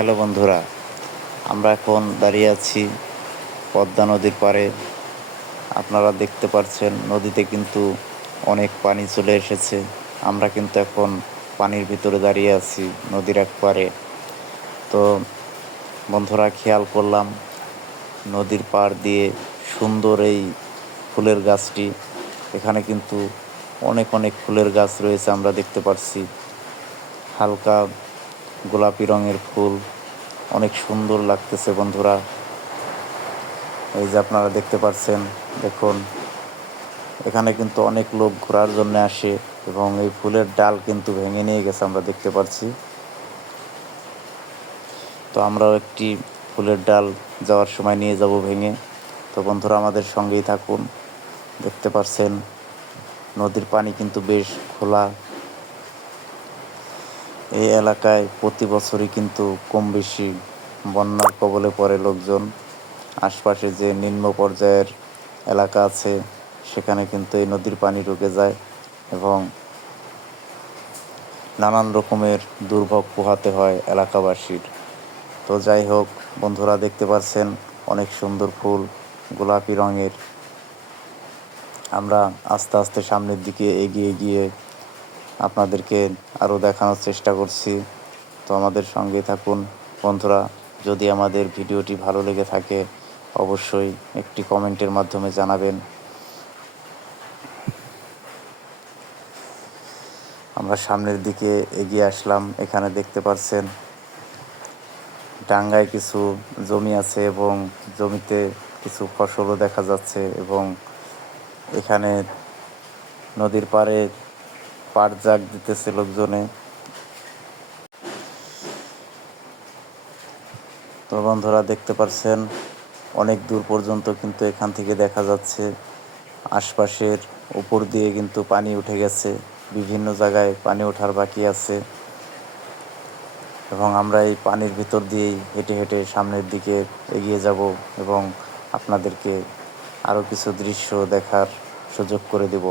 Hello বন্ধুরা, আমরা এখন দাঁড়িয়ে আছি পদ্মা নদীর পাড়ে। আপনারা দেখতে পাচ্ছেন নদীতে কিন্তু অনেক পানি চলে এসেছে। আমরা কিন্তু এখন পানির ভিতরে দাঁড়িয়ে আছি নদীর এক পাড়ে। তো বন্ধুরা, খেয়াল করলাম নদীর পাড় দিয়ে সুন্দর এই ফুলের গাছটি। এখানে কিন্তু অনেক অনেক ফুলের গাছ রয়েছে, আমরা দেখতে পাচ্ছি হালকা গোলাপি রঙের ফুল। অনেক সুন্দর লাগতেছে বন্ধুরা। এই যে আপনারা দেখতে পাচ্ছেন, দেখুন এখানে কিন্তু অনেক লোক ঘোরার জন্য আসে এবং এই ফুলের ডাল কিন্তু ভেঙে নিয়ে গেছে, আমরা দেখতে পাচ্ছি। তো আমরাও একটি ফুলের ডাল যাওয়ার সময় নিয়ে যাব ভেঙে। তো বন্ধুরা, আমাদের সঙ্গেই থাকুন। দেখতে পাচ্ছেন নদীর পানি কিন্তু বেশ খোলা। এই এলাকায় প্রতি বছরই কিন্তু কম বেশি বন্যার কবলে পড়ে লোকজন। আশপাশে যে নিম্ন পর্যায়ের এলাকা আছে সেখানে কিন্তু এই নদীর পানি ঢুকে যায় এবং নানান রকমের দুর্ভোগ পোহাতে হয় এলাকাবাসীর। তো যাই হোক বন্ধুরা, দেখতে পাচ্ছেন অনেক সুন্দর ফুল, গোলাপি রঙের। আমরা আস্তে আস্তে সামনের দিকে এগিয়ে গিয়ে আপনাদেরকে আরও দেখানোর চেষ্টা করছি। তো আমাদের সঙ্গে থাকুন বন্ধুরা। যদি আমাদের ভিডিওটি ভালো লেগে থাকে অবশ্যই একটি কমেন্টের মাধ্যমে জানাবেন। আমরা সামনের দিকে এগিয়ে আসলাম। এখানে দেখতে পাচ্ছেন ডাঙ্গায় কিছু জমি আছে এবং জমিতে কিছু ফসলও দেখা যাচ্ছে এবং এখানে নদীর পাড়ে পাট জাগ দিতেছে লোকজনে। তো বন্ধুরা, দেখতে পাচ্ছেন অনেক দূর পর্যন্ত কিন্তু এখান থেকে দেখা যাচ্ছে। আশপাশের উপর দিয়ে কিন্তু পানি উঠে গেছে, বিভিন্ন জায়গায় পানি ওঠার বাকি আছে এবং আমরা এই পানির ভিতর দিয়েই হেঁটে হেঁটে সামনের দিকে এগিয়ে যাব এবং আপনাদেরকে আরও কিছু দৃশ্য দেখার সুযোগ করে দেব।